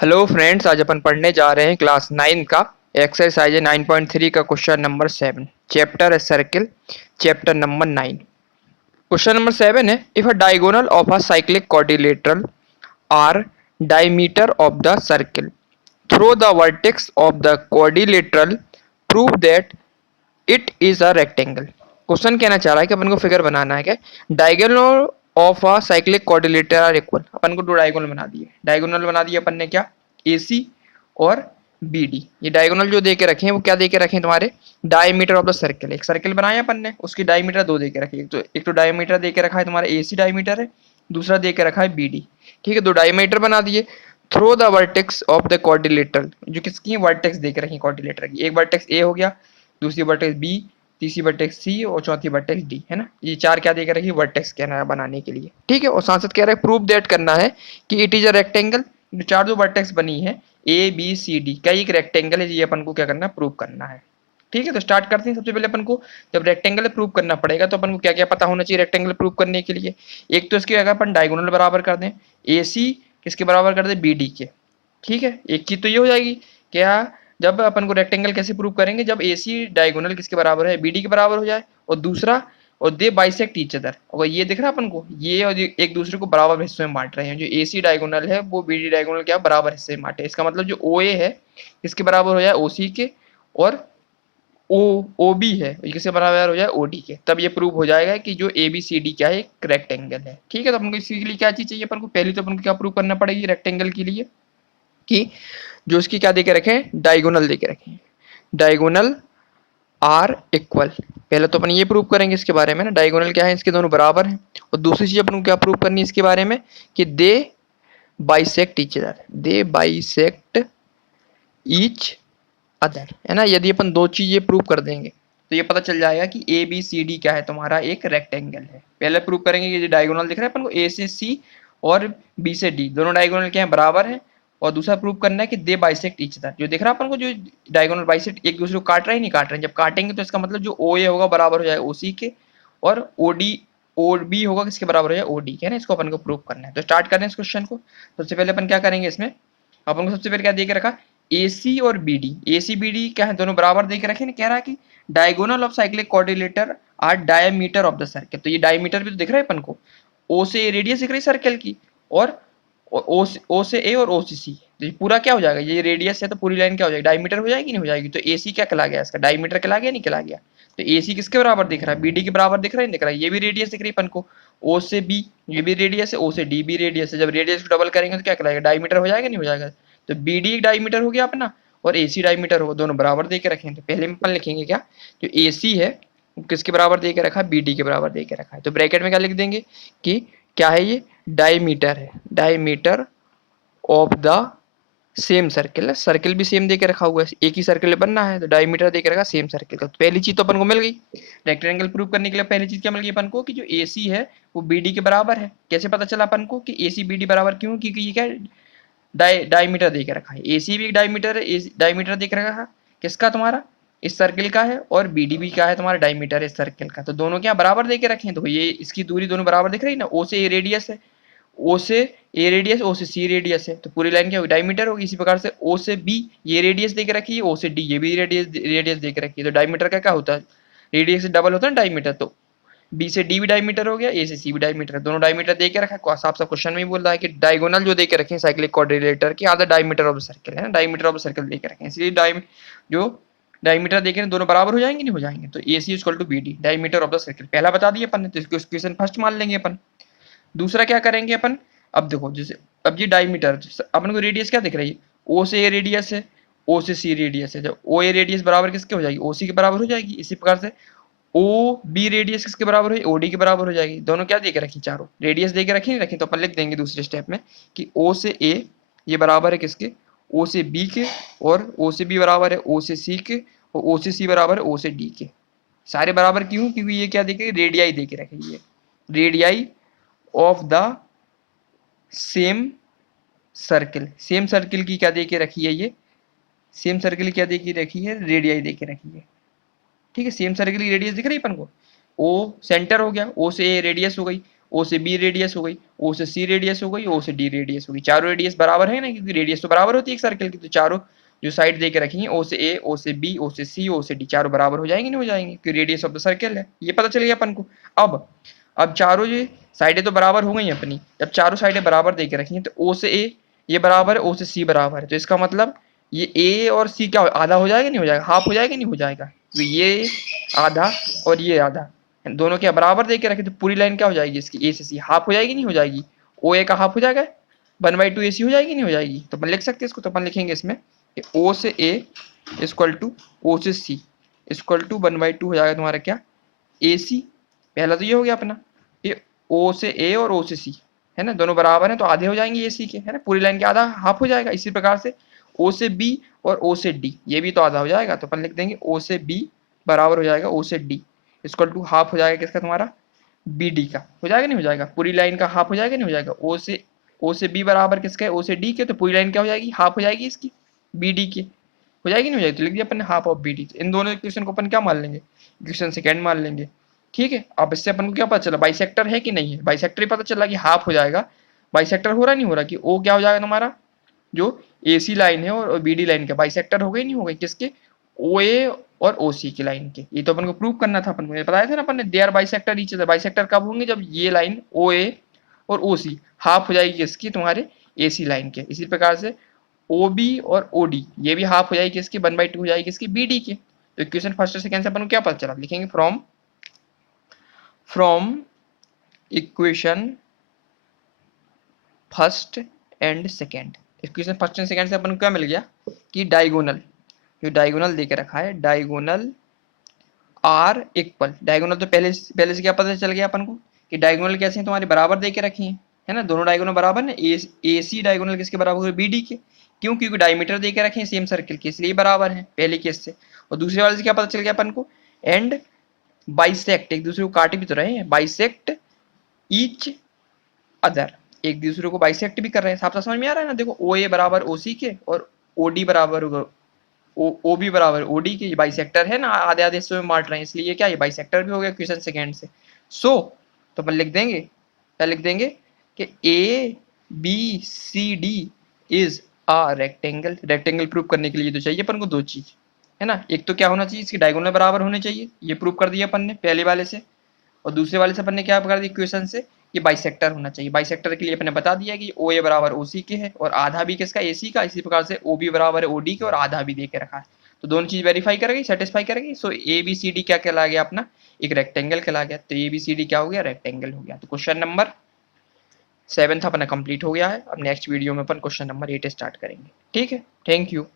Hello friends, आज अपन पढ़ने जा रहे हैं क्लास 9 का एक्सरसाइज 9.3 का क्वेश्चन नंबर 7। चैप्टर है circle, chapter number 9। Question number 7 है, if a diagonal of a cyclic quadrilateral are diameter of the circle through the vertex of the quadrilateral prove that it is a rectangle. Question कहना चाह रहा है कि अपन को figure बनाना है, क्या diagonal of a cyclic quadrilateral are equal. अपन को दो डायगोनल बना दिए, डायगोनल बना दिए अपन ने, क्या AC और BD। ये डायगोनल जो दे के रखे हैं वो क्या दे के रखे हैं तुम्हारे, डायमीटर ऑफ द सर्किल। एक सर्किल बनाया अपन ने, उसकी डायमीटर दो दे के रखी, एक तो डायमीटर दे के रखा है तुम्हारा AC डायमीटर है, दूसरा दे के रखा है BD। ठीक है, दो डायमीटर बना दिए। Through the vertex of the quadrilateral, जो किसकी वर्टेक्स दे के रखी क्वाड्रिलेटर की, एक वर्टेक्स A हो गया, दूसरी वर्टेक्स B, तीसरी वर्टेक्स C और चौथी वर्टेक्स D, है ना। ये चार क्या देकर रखी, वर्टेक्स कहना है बनाने के लिए। ठीक है, और साथ साथ कह रहा है प्रूव दैट करना है कि इट इज अ रेक्टेंगल। जो चार जो वर्टेक्स बनी है ABCD क्या एक रेक्टेंगल है, ये अपन को क्या करना है, प्रूव करना है। ठीक है, तो स्टार्ट करते हैं। सबसे पहले अपन को जब रेक्टेंगल प्रूव करना पड़ेगा तो अपन को क्या क्या पता होना चाहिए रेक्टेंगल प्रूव करने के लिए। एक तो इसके अगर अपन डायगोनल बराबर कर दें, AC किसके बराबर कर दें, BD के। ठीक है, एक चीज तो ये हो जाएगी। क्या, जब अपन को रेक्टेंगल कैसे प्रूव करेंगे, जब AC डायगोनल किसके बराबर है, BD के बराबर हो जाए, और दूसरा और दे बाइसेक्ट ईच अदर। और ये दिख रहा है अपन को, ये और ये एक दूसरे को बराबर हिस्सों में बांट रहे हैं। जो AC डायगोनल है वो BD डायगोनल क्या बराबर हिस्से में बांटे। इसका मतलब जो OA है किसके बराबर हो जाए, OC के, और OB है ये किसके बराबर हो जाए, OD के। तब ये प्रूव हो जाएगा कि जो ABCD क्या है, एक रेक्टेंगल है। ठीक है, तो अपन को इसके लिए क्या चीज चाहिए, अपन को पहले तो अपन को क्या प्रूव करना पड़ेगी रेक्टेंगल के लिए, कि जो इसकी क्या देके रखे हैं, डायगोनल देके रखे हैं। डायगोनल आर इक्वल, पहले तो अपन ये प्रूव करेंगे इसके बारे में ना, डायगोनल क्या है, इसके दोनों बराबर हैं। और दूसरी चीज अपन को क्या प्रूव करनी है इसके बारे में, कि दे बाइसेक्ट ईच अदर, दे बाइसेक्ट ईच अदर, है ना। यदि अपन दो चीजें प्रूव कर देंगे तो ये पता चल जाएगा कि ABCD क्या है, तुम्हारा एक रेक्टेंगल है। पहले प्रूव करेंगे कि डायगोनल दिख रहा है अपन को, A से C और B से D दोनों डायगोनल क्या है, बराबर है। और दूसरा प्रूव करना है कि दे बाइसेक्ट ईच अदर, जो दिख रहा है अपन को, जो डायगोनल बाइसेक्ट एक दूसरे को काट रहे हैं, नहीं काट रहे हैं। जब काटेंगे तो इसका मतलब जो OA होगा बराबर हो जाएगा OC के, और OB होगा किसके बराबर हो जाएगा, OD के, है ना। इसको अपन को प्रूव करना है। तो स्टार्ट करें इस क्वेश्चन को। सबसे पहले अपन क्या करेंगे इसमें, अपन को सबसे पहले क्या दे के रखा, AC और BD, AC BD क्या है, दोनों बराबर दे के रखे ना। कह रहा है कि diagonal of cyclic quadrilateral are diameter of the circle. तो ये डायमीटर भी तो दिख रहा है अपन को, O से रेडियस दिख रही है सर्कल की, और O से A और O से C। तो ये पूरा क्या हो जाएगा, ये रेडियस है तो पूरी लाइन क्या हो जाएगी, डायमीटर हो जाएगी, नहीं हो जाएगी। तो AC क्या कहला गया, इसका डायमीटर कहला गया, नहीं कहला गया। तो AC किसके बराबर दिख रहा है, BD के बराबर दिख रहा है, नहीं दिख रहा है। ये भी रेडियस दिख रही है अपन को, O से B ये भी रेडियस है, O से D भी रेडियस है। जब रेडियस को डबल करेंगे तो क्या कहलाएगा, डायमीटर हो जाएगा, नहीं हो जाएगा। तो BD एक डायमीटर हो गया अपना, और AC डायमीटर होगा, दोनों बराबर दे के रखें। तो पहले में अपन लिखेंगे क्या, जो AC है किसके बराबर दे के रखा है, BD के बराबर दे के रखा है। तो ब्रैकेट में क्या लिख देंगे कि क्या है, ये डायमीटर है, diameter of the same circle है। सर्किल भी सेम देके रखा हुआ है, एक ही सर्किल बनना है, तो डायमीटर देके रखा सेम सर्किल का। तो पहली चीज तो अपन को मिल गई। रेक्टेंगल प्रूव करने के लिए पहली चीज क्या मिल गई अपन को, कि जो AC है वो BD के बराबर है। कैसे पता चला अपन को कि AC BD बराबर, क्यों, क्योंकि ये क्या डायमीटर दे के रखा है। AC भी एक डायमीटर है, डायमीटर दे के रखा है किसका, तुम्हारा इस सर्किल का है, और BD भी क्या है, तुम्हारा डायमीटर है इस सर्किल का। तो दोनों क्या बराबर दे के रखे हैं, तो ये इसकी दूरी दोनों बराबर दिख रही है ना। O से A रेडियस है, O से A रेडियस, O से C रेडियस है, तो पूरी लाइन क्या होगी, डायमीटर होगी। इसी प्रकार से O से B ये रेडियस दे के रखी है, O से D ये भी रेडियस दे के रखी है। तो डायमीटर का क्या होता है, रेडियस से डबल होता है ना डायमीटर। तो B से D भी डायमीटर हो गया, A से C भी डायमीटर है, दोनों डायमीटर दे के रखा है। साफ साफ क्वेश्चन में ही बोल रहा है कि डायगोनल जो दे के रखे हैं साइक्लिक क्वाड्रिलेटर की, आधा डायमीटर ऑफ द सर्किल है ना, डायमीटर ऑफ द सर्किल दे के रखे हैं, इसलिए जो डायमीटर देखे दोनों बराबर हो जाएंगे, नहीं हो जाएंगे। तो AC equal to BD diameter of the circle, पहला बता दिया अपन ने, तो इसको क्वेश्चन फर्स्ट मान लेंगे अपन। दूसरा क्या करेंगे अपन, अब देखो जैसे, अब ये डायमीटर अपन को रेडियस क्या दिख रही है, O से A रेडियस है, O से C रेडियस है। जब OA रेडियस बराबर किसके हो जाएगी, OC के बराबर हो जाएगी। इसी प्रकार से OB रेडियस किसके बराबर है, OD के बराबर हो जाएगी। दोनों क्या देके रखी, चारों रेडियस देके रखी, नहीं रखी, तो अपन लिख देंगे दूसरे स्टेप में कि O से A ये बराबर है किसके, O से B के, और O से B बराबर है O से C के, और O से C बराबर है O से D के। सारे बराबर क्यों, क्योंकि ये क्या देखे, रेडियाई देके रखी है, radii of the same circle. Same circle की क्या देके रखी है, ये सेम सर्किल क्या देके रखी है, रेडियाई देके रखी है। ठीक है, सेम सर्किल की रेडियस दिख रही है अपन को, O सेंटर हो गया, O से A रेडियस हो गई, ओ से बी रेडियस हो गई, ओ से सी रेडियस हो गई, ओ से डी रेडियस हो गई। चारों रेडियस बराबर है ना, क्योंकि रेडियस तो बराबर होती है एक सर्कल की। तो चारों जो साइड दे के रखेंगे, ओ से ए, ओ से बी, ओ से सी, ओ से डी, चारों बराबर हो जाएंगे नहीं हो जाएंगे, क्योंकि रेडियस ऑफ द सर्कल है। ये पता चल गया अपन को। अब चारों जो साइडें तो बराबर हो गई अपनी। जब चारों साइडें बराबर दे के रखेंगे तो ओ से ए ये बराबर है, ओ से सी बराबर है, तो इसका मतलब ये ए और सी क्या आधा हो जाएगा नहीं हो जाएगा, हाफ हो जाएगा नहीं हो जाएगा। तो ये आधा और ये आधा दोनों क्या बराबर दे के रखे, तो पूरी लाइन क्या हो जाएगी इसकी, ए से सी हाफ हो जाएगी नहीं हो जाएगी। ओ ए का हाफ हो जाएगा, 1/2 ए सी हो जाएगी नहीं हो जाएगी। तो अपन लिख सकते हैं इसको, तो अपन लिखेंगे इसमें कि ओ से ए इक्वल टू ओ से सी इक्वल टू 1/2 हो जाएगा तुम्हारा क्या, ए सी। पहला तो ये हो गया अपना, ये ओ से ए और ओ से सी है ना, दोनों बराबर हैं तो आधे हो जाएंगे ए सी के, है ना, पूरी लाइन के आधा हाफ हो जाएगा। इसी प्रकार से ओ से बी और ओ से डी ये भी तो आधा हो जाएगा, तो अपन लिख देंगे ओ से बी बराबर हो जाएगा ओ से डी इक्वल टू हाफ हो जाएगा किसका, तुम्हारा बी डी का। हो जाएगा नहीं हो जाएगा, पूरी लाइन का हाफ हो जाएगा नहीं हो जाएगा। ओ से बी बराबर किसका है, ओ से डी के, तो पूरी लाइन क्या हो जाएगी, हाफ हो जाएगी इसकी बी डी के। हो जाएगी नहीं हो जाएगी, तो लिख दिया अपन ने हाफ ऑफ बी डी। इन दोनों इक्वेशन को अपन क्या मान लेंगे, इक्वेशन सेकेंड मान लेंगे। ठीक है, अब इससे अपन को क्या पता चला, बाइसेक्टर है कि नहीं है। बाइसेक्टर ही पता चला कि हाफ हो जाएगा। बाइसेक्टर हो रहा नहीं हो रहा, कि ओ क्या हो जाएगा तुम्हारा, जो एसी लाइन है और बीडी लाइन का बाइसेक्टर हो गई नहीं हो गई, किसके, ओ ए और ओ सी की लाइन के। ये तो अपन को प्रूव करना था, अपन को बताया था ना अपन ने, they are bisector each other. Bisector कब होंगे, जब ये लाइन ओ ए और ओ सी हाफ हो जाएगी किसकी, तुम्हारे ए सी लाइन के। इसी प्रकार से ओ बी और ओ डी ये भी हाफ हो जाएगी किसकी, 1/2 हो जाएगी किसकी, बी डी के। तो इक्वेशन फर्स्ट और सेकंड से अपन को क्या पता चला, लिखेंगे from equation first and second. Equation first and second से अपन को क्या मिल गया कि डायगोनल, जो डायगोनल देके रखा है, डायगोनल आर इक्वल। डायगोनल तो पहले से क्या पता चल गया अपन को कि डायगोनल कैसे हैं, तुम्हारे बराबर देके रखी हैं, है ना, दोनों डायगोनल बराबर ना। ए सी डायगोनल किसके बराबर है, बी डी के। क्यों, क्योंकि डायमीटर देके रखे हैं सेम सर्किल के, इसलिए बराबर है पहले केस से। और दूसरे वाले से क्या पता चल गया अपन को, एंड बाइसेक्ट, एक दूसरे को काटे भी तो रहे हैं, बाइसेक्ट ईच अदर, एक दूसरे को बाइसेक्ट भी कर रहे हैं। साफ साफ समझ में आ रहा है ना, देखो ओ ए बराबर ओ सी के और ओ डी बराबर ओ बी बराबर ओ डी के, बाइसेक्टर है ना, आधे आधे हिस्सों में बांट रहे हैं, इसलिए ये क्या है, बाइसेक्टर भी हो गया क्वेश्चन सेकंड से। सो तो अपन लिख देंगे, क्या लिख देंगे कि A B C D is a rectangle. Rectangle prove करने के लिए तो चाहिए अपन को दो चीज, है ना, एक तो क्या होना चाहिए, इसके डायगोनल बराबर होने चाहिए, ये प्रूव कर दिया अपन ने पहले वाले से। और दूसरे वाले से अपन ने क्या कर दिया इक्वेशन से, ये बाइसेक्टर होना चाहिए। बाइसेक्टर के लिए अपने बता दिया कि ओ ए बराबर ओ सी के है और आधा भी किसका, ए सी का। इसी प्रकार से ओ बी बराबर है ओ डी के और आधा भी दे के रखा है। तो दोनों चीज वेरीफाई करेगी, सेटिस्फाई करेगी। सो ए बी सी डी क्या कहला गया अपना, एक रेक्टेंगल कहला गया। तो ए बी सी डी क्या हो गया, रेक्टेंगल हो गया। तो क्वेश्चन नंबर 7 अपना कंप्लीट हो गया है। अब नेक्स्ट वीडियो में अपन क्वेश्चन नंबर 8 स्टार्ट करेंगे। ठीक है, थैंक यू।